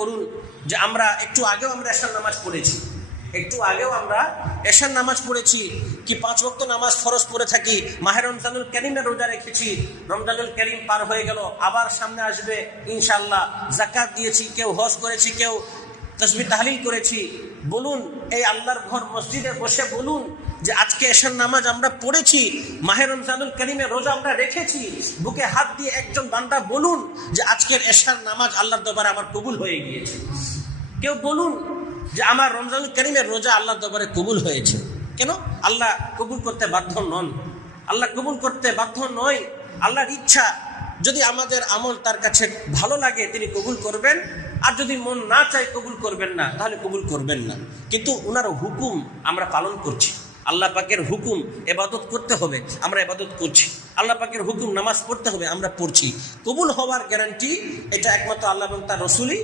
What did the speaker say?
করুন যে আমরা একটু আগেও আমরা এশার নামাজ পড়েছি, কি 5 ওয়াক্ত নামাজ ফরজ পড়ে থাকি, মাহে রমজানুল কারীমের রোজা রেখেছি, রমজানুল কারীম পার হয়ে গেল, আবার সামনে আসবে ইনশাআল্লাহ, যাকাত দিয়েছি, কেউ হজ করেছি, কেউ তাসবিহ তাহলিল করেছি। বলুন, এই আল্লাহর ঘর মসজিদে বসে বলুন যে আজকে এশার নামাজ আমরা পড়েছি, মাহে রমজানুল কারীমের রোজা আমরা রেখেছি। বুকে হাত দিয়ে একজন বান্দা বলুন যে আজকের এশার নামাজ আল্লাহর দরবারে আমার কবুল হয়ে গিয়েছে। কেউ বলুন যে আমার রমজানুল কারীমের রোজা আল্লাহর দরবারে কবুল হয়েছে। কেন? আল্লাহ কবুল করতে বাধ্য নন, আল্লাহ কবুল করতে বাধ্য নয়। আল্লাহর ইচ্ছা, যদি আমাদের আমল তার কাছে ভালো লাগে তিনি কবুল করবেন, আর যদি মন না চায় কবুল করবেন না, তাহলে কবুল করবেন না। কিন্তু ওনার হুকুম আমরা পালন করছি, আল্লাহ পাকের হুকুম ইবাদত করতে হবে, আমরা ইবাদত করছি। আল্লাহ পাকের হুকুম নামাজ পড়তে হবে, আমরা পড়ছি। কবুল হওয়ার গ্যারান্টি এটা একমাত্র আল্লাহ এবং তার রাসূলই